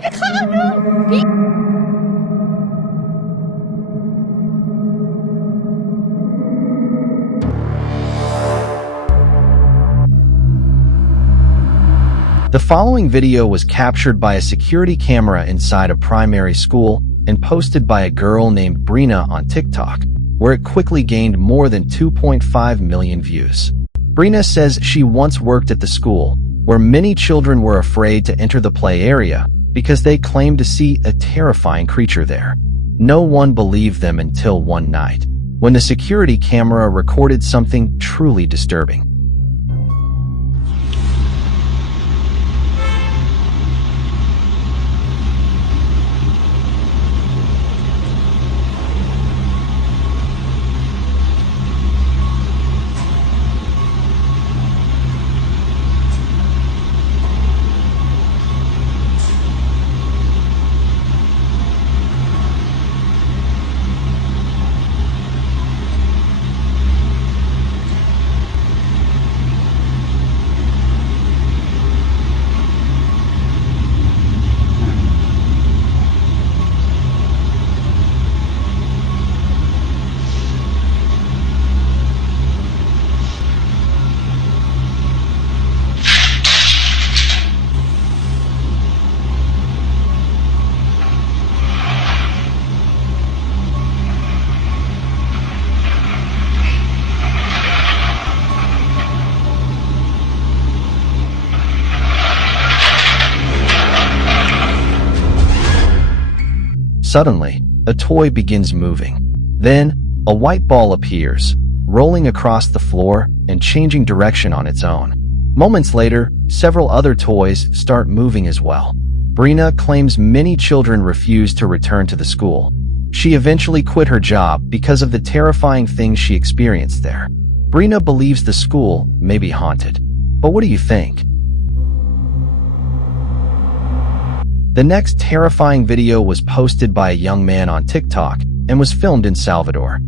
ไปฆ่ามันพี่ The following video was captured by a security camera inside a primary school and posted by a girl named Brina on TikTok, where it quickly gained more than 2.5 million views. Brina says she once worked at the school, where many children were afraid to enter the play area because they claimed to see a terrifying creature there. No one believed them until one night, when the security camera recorded something truly disturbing. Suddenly, a toy begins moving. Then, a white ball appears, rolling across the floor and changing direction on its own. Moments later, several other toys start moving as well. Brina claims many children refuse to return to the school. She eventually quit her job because of the terrifying things she experienced there. Brina believes the school may be haunted. But what do you think? The next terrifying video was posted by a young man on TikTok and was filmed in Salvador.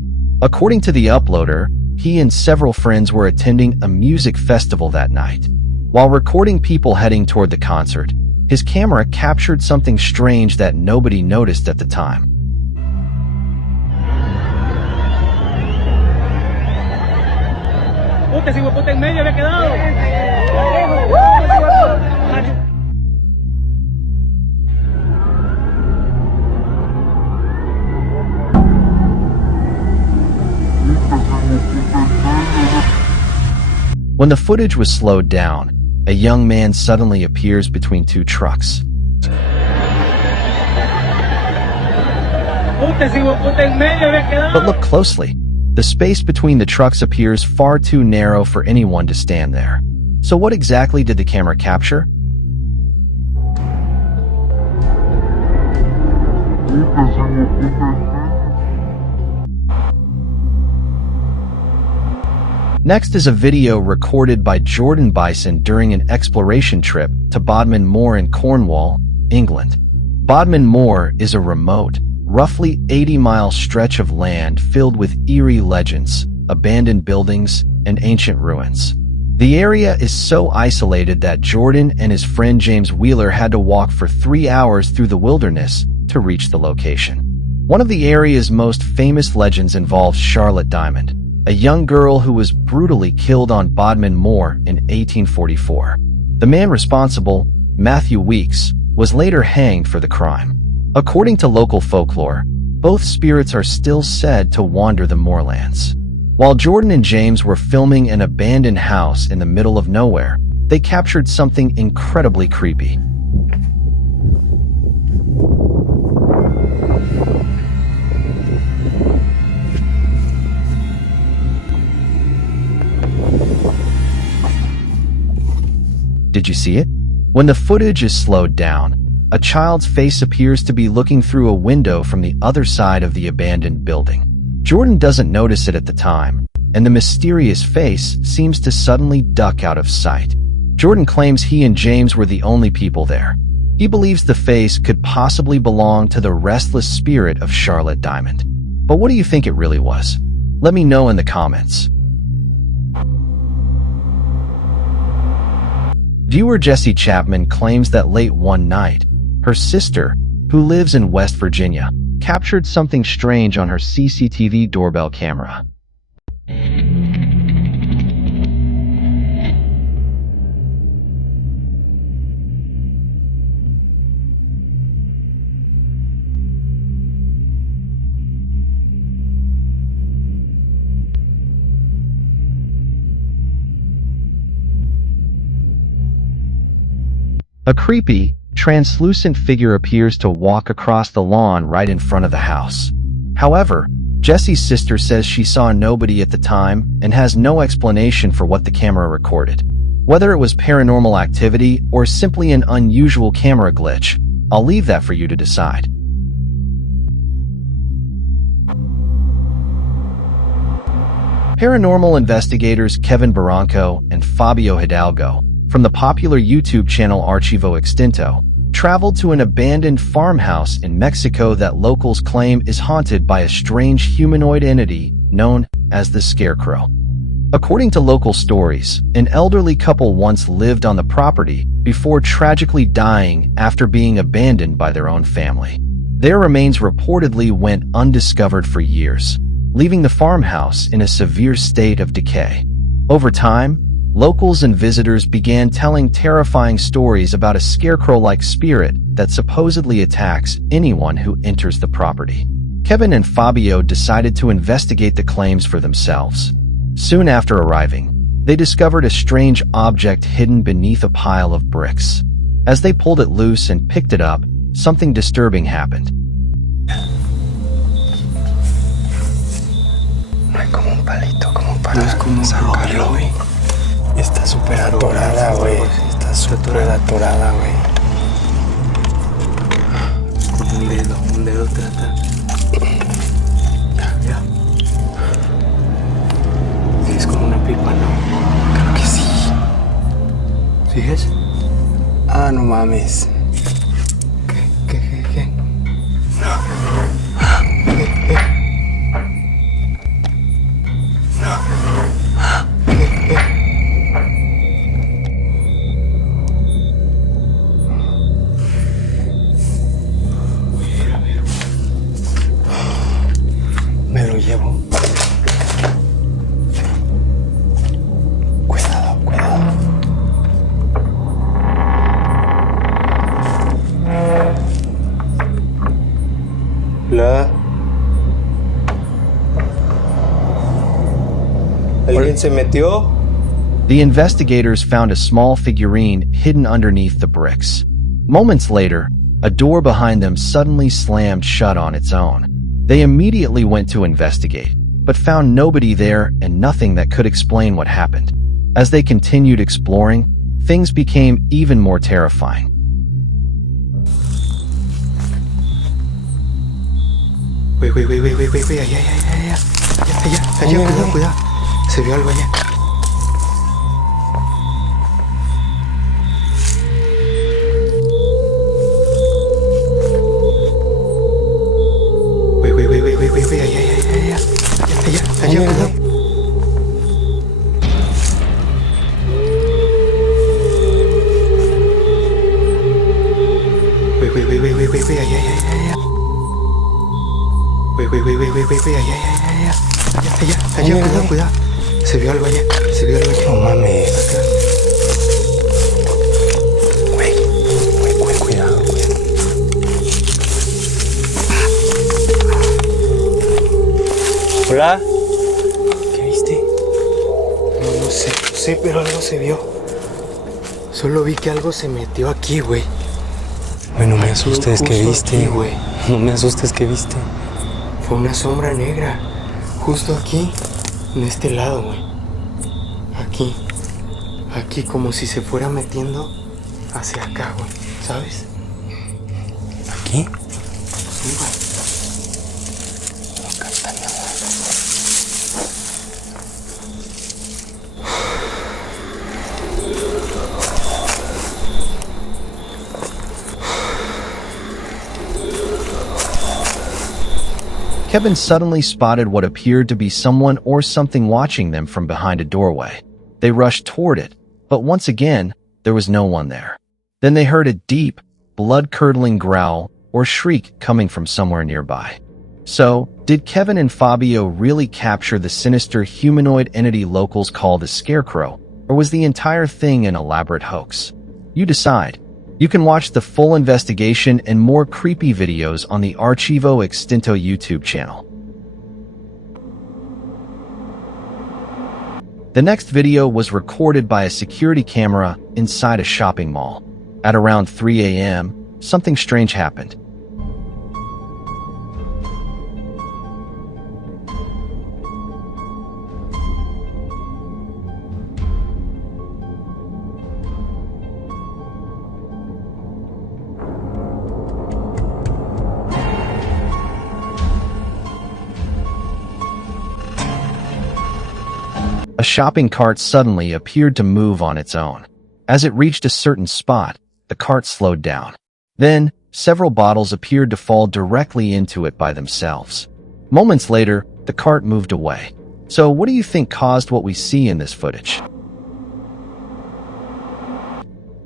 According to the uploader, he and several friends were attending a music festival that night. While recording people heading toward the concert, his camera captured something strange that nobody noticed at the time. When the footage was slowed down, a young man suddenly appears between two trucks. But look closely. The space between the trucks appears far too narrow for anyone to stand there. So what exactly did the camera capture? Next is a video recorded by Jordan Bison during an exploration trip to Bodman Moore in Cornwall, England. Bodman Moore is a remote, roughly 80-mile stretch of land filled with eerie legends, abandoned buildings, and ancient ruins. The area is so isolated that Jordan and his friend James Wheeler had to walk for 3 hours through the wilderness to reach the location. One of the area's most famous legends involves Charlotte Diamond, a young girl who was brutally killed on Bodman Moor in 1844. The man responsible, Matthew Weeks, was later hanged for the crime. According to local folklore, both spirits are still said to wander the moorlands. While Jordan and James were filming an abandoned house in the middle of nowhere, they captured something incredibly creepy. Did you see it? When the footage is slowed down, a child's face appears to be looking through a window from the other side of the abandoned building. Jordan doesn't notice it at the time, and the mysterious face seems to suddenly duck out of sight. Jordan claims he and James were the only people there. He believes the face could possibly belong to the restless spirit of Charlotte Diamond. But what do you think it really was? Let me know in the comments. Viewer Jesse Chapman claims that late one night, her sister, who lives in West Virginia, captured something strange on her CCTV doorbell camera. A creepy, translucent figure appears to walk across the lawn right in front of the house. However, Jesse's sister says she saw nobody at the time and has no explanation for what the camera recorded. Whether it was paranormal activity or simply an unusual camera glitch, I'll leave that for you to decide. Paranormal investigators Kevin Barranco and Fabio Hidalgo, from the popular YouTube channel Archivo Extinto, traveled to an abandoned farmhouse in Mexico that locals claim is haunted by a strange humanoid entity known as the Scarecrow. According to local stories, an elderly couple once lived on the property before tragically dying after being abandoned by their own family. Their remains reportedly went undiscovered for years, leaving the farmhouse in a severe state of decay. Over time, locals and visitors began telling terrifying stories about a scarecrow-like spirit that supposedly attacks anyone who enters the property. Kevin and Fabio decided to investigate the claims for themselves. Soon after arriving, they discovered a strange object hidden beneath a pile of bricks. As they pulled it loose and picked it up, something disturbing happened. No hay como un palito como para sacarlo, güey. Está súper atorada, güey. Está súper atorada, güey. Con un dedo trata. Ya. Es como una pipa, ¿no? Claro que sí. ¿Sigues? Ah, no mames. ¿Qué? Me lo llevo. Cuidado. Hola. ¿Alguien se metió? The investigators found a small figurine hidden underneath the bricks. Moments later, a door behind them suddenly slammed shut on its own. They immediately went to investigate, but found nobody there and nothing that could explain what happened. As they continued exploring, things became even more terrifying. Güey, allá, cuidado. Se vio algo allá. Allá, cuidado. Allá, cuidado. Se vio algo allá. No mames. Güey, cuidado. Hola. ¿Qué viste? No sé, pero algo se vio. Solo vi que algo se metió aquí, güey. Güey, no me asustes, ¿qué viste? Güey. No me asustes, ¿qué viste? Fue una sombra negra. Justo aquí, en este lado, güey. Aquí como si se fuera metiendo hacia acá, güey. ¿Sabes? ¿Aquí? Sí, güey. Kevin suddenly spotted what appeared to be someone or something watching them from behind a doorway. They rushed toward it, but once again, there was no one there. Then they heard a deep, blood-curdling growl, or shriek coming from somewhere nearby. So, did Kevin and Fabio really capture the sinister humanoid entity locals call the Scarecrow, or was the entire thing an elaborate hoax? You decide. You can watch the full investigation and more creepy videos on the Archivo Extinto YouTube channel. The next video was recorded by a security camera inside a shopping mall. At around 3 a.m., something strange happened. A shopping cart suddenly appeared to move on its own. As it reached a certain spot, the cart slowed down. Then, several bottles appeared to fall directly into it by themselves. Moments later, the cart moved away. So what do you think caused what we see in this footage?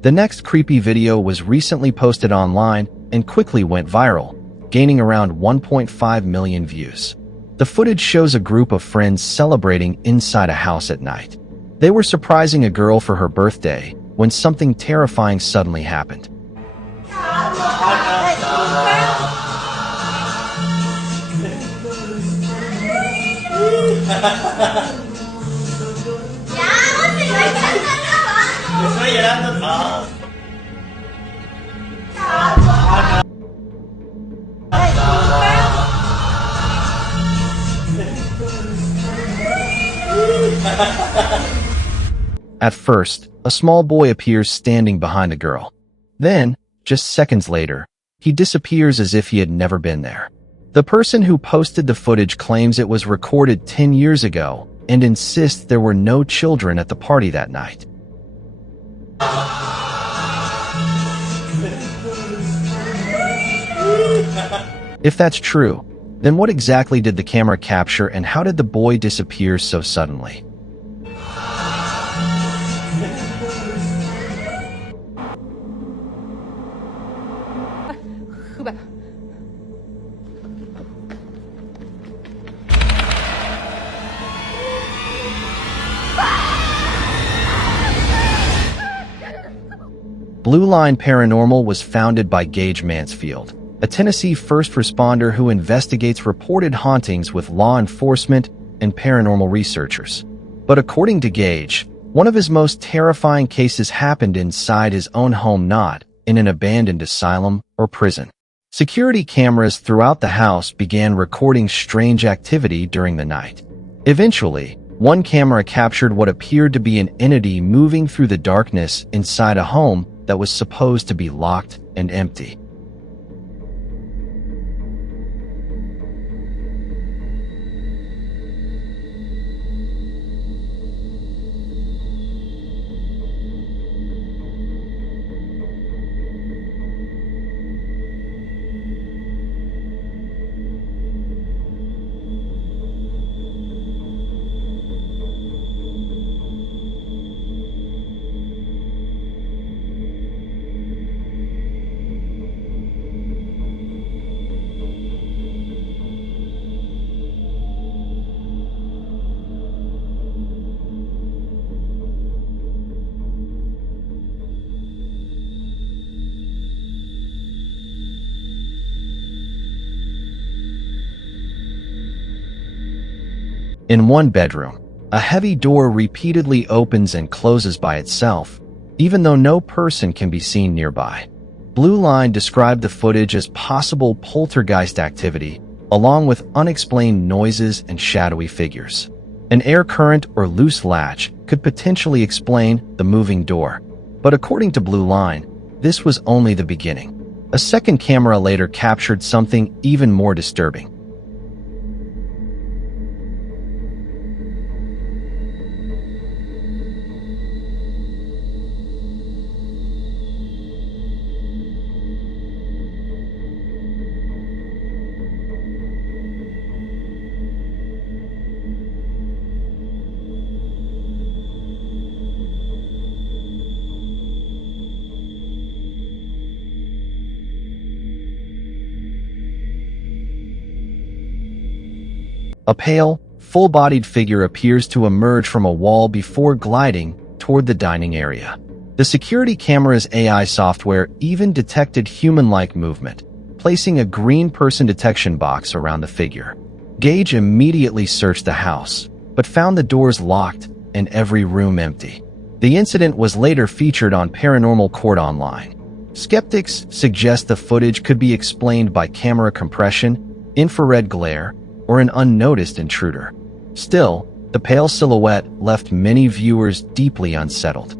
The next creepy video was recently posted online and quickly went viral, gaining around 1.5 million views. The footage shows a group of friends celebrating inside a house at night. They were surprising a girl for her birthday when something terrifying suddenly happened. At first, a small boy appears standing behind a girl. Then, just seconds later, he disappears as if he had never been there. The person who posted the footage claims it was recorded 10 years ago and insists there were no children at the party that night. If that's true, then what exactly did the camera capture and how did the boy disappear so suddenly? Blue Line Paranormal was founded by Gage Mansfield, a Tennessee first responder who investigates reported hauntings with law enforcement and paranormal researchers. But according to Gage, one of his most terrifying cases happened inside his own home, not in an abandoned asylum or prison. Security cameras throughout the house began recording strange activity during the night. Eventually, one camera captured what appeared to be an entity moving through the darkness inside a home that was supposed to be locked and empty. In one bedroom, a heavy door repeatedly opens and closes by itself, even though no person can be seen nearby. Blue Line described the footage as possible poltergeist activity, along with unexplained noises and shadowy figures. An air current or loose latch could potentially explain the moving door. But according to Blue Line, this was only the beginning. A second camera later captured something even more disturbing. A pale, full-bodied figure appears to emerge from a wall before gliding toward the dining area. The security camera's AI software even detected human-like movement, placing a green person detection box around the figure. Gage immediately searched the house, but found the doors locked and every room empty. The incident was later featured on Paranormal Court Online. Skeptics suggest the footage could be explained by camera compression, infrared glare, or an unnoticed intruder. Still, the pale silhouette left many viewers deeply unsettled.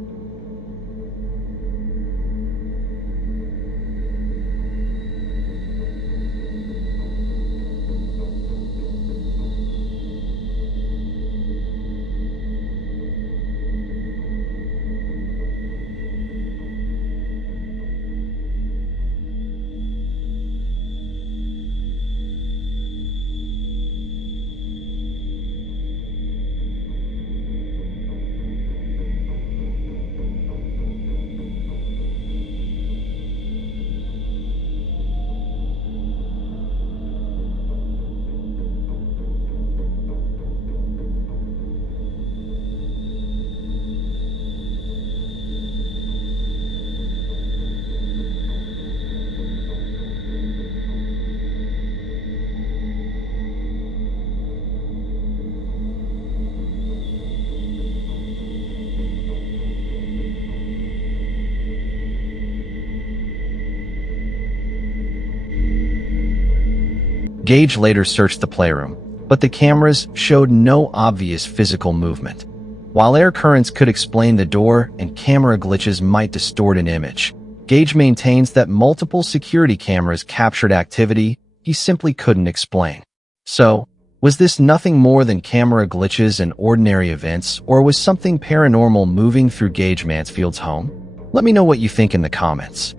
Gage later searched the playroom, but the cameras showed no obvious physical movement. While air currents could explain the door and camera glitches might distort an image, Gage maintains that multiple security cameras captured activity he simply couldn't explain. So, was this nothing more than camera glitches and ordinary events, or was something paranormal moving through Gage Mansfield's home? Let me know what you think in the comments.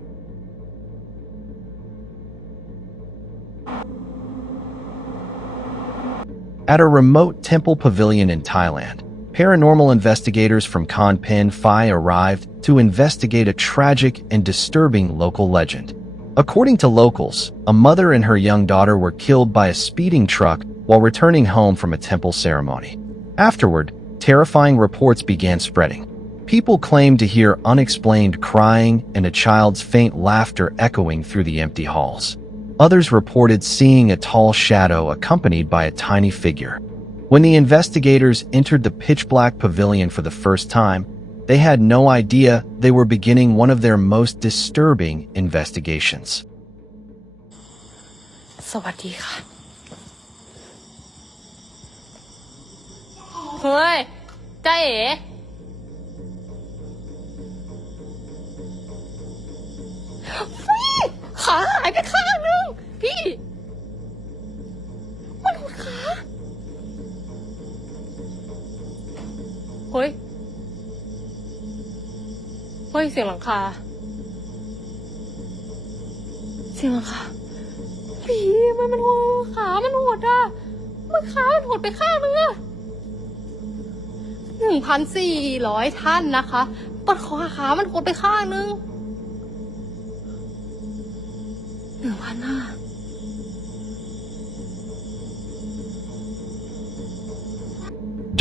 At a remote temple pavilion in Thailand, paranormal investigators from Konpin Phi arrived to investigate a tragic and disturbing local legend. According to locals, a mother and her young daughter were killed by a speeding truck while returning home from a temple ceremony. Afterward, terrifying reports began spreading. People claimed to hear unexplained crying and a child's faint laughter echoing through the empty halls. Others reported seeing a tall shadow accompanied by a tiny figure. When the investigators entered the pitch-black pavilion for the first time, they had no idea they were beginning one of their most disturbing investigations. สวัสดีค่ะเฮ้ยจ้าเอ๋ขาหายไปข้างนึงพี่มันหดขาเฮ้ยเสียงหลังคาพี่มันหดขามันหดอ่ะมันขามันหดไปข้างนึงอะ1,400 ท่านนะคะปัดขามันหดไปข้างนึง1,500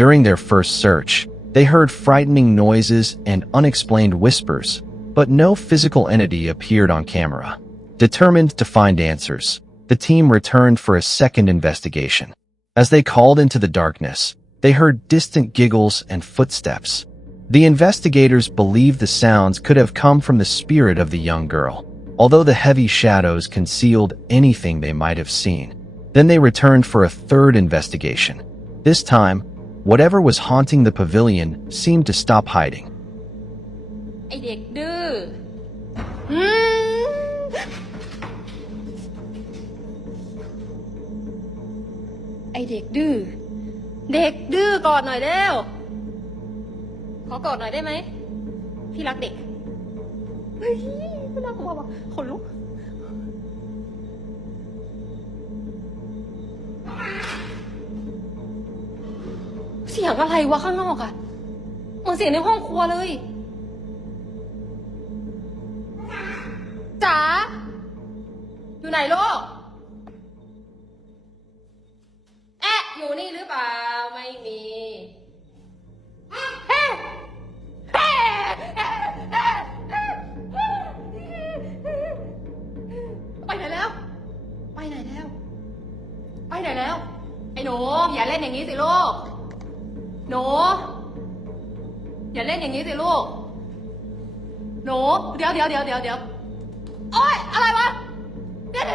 During their first search, they heard frightening noises and unexplained whispers, but no physical entity appeared on camera. Determined to find answers, the team returned for a second investigation. As they called into the darkness, they heard distant giggles and footsteps. The investigators believed the sounds could have come from the spirit of the young girl, although the heavy shadows concealed anything they might have seen. Then they returned for a third investigation. This time, whatever was haunting the pavilion seemed to stop hiding. ไอเด็กดื้อไอเด็กดื้อกอดหน่อยเร็วขอกอดหน่อยได้ไหมพี่รักเด็กเฮ้ยไม่น่ากลัวว่ะขนลุกเสียงอะไรวะข้างนอกอะเหมือนเสียงในห้องครัวเลยจ๋าอยู่ไหนลูกแอะ อยู่นี่หรือเปล่าไม่มีไปไหนแล้วไปไหนแล้วไปไหนแล้วไอ้หนูอย่าเล่นอย่างนี้สิลูกหนูอย่าเล่นอย่างนี้สิลูกหนูเดี๋ยวโอ๊ยอะไรวะเดี๋ยว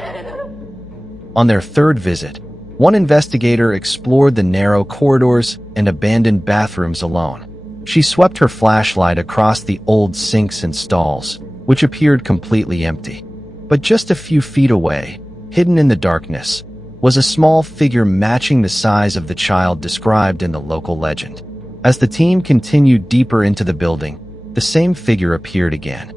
On their third visit, one investigator explored the narrow corridors and abandoned bathrooms alone. She swept her flashlight across the old sinks and stalls, which appeared completely empty. But just a few feet away, hidden in the darkness, was a small figure matching the size of the child described in the local legend. As the team continued deeper into the building, the same figure appeared again.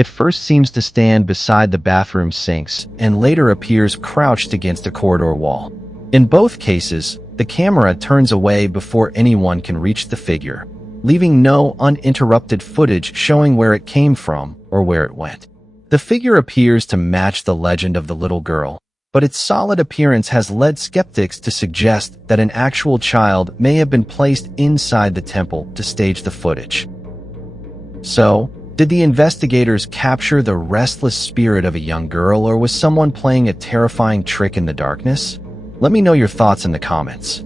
It first seems to stand beside the bathroom sinks and later appears crouched against a corridor wall. In both cases, the camera turns away before anyone can reach the figure, leaving no uninterrupted footage showing where it came from or where it went. The figure appears to match the legend of the little girl, but its solid appearance has led skeptics to suggest that an actual child may have been placed inside the temple to stage the footage. So, did the investigators capture the restless spirit of a young girl, or was someone playing a terrifying trick in the darkness? Let me know your thoughts in the comments.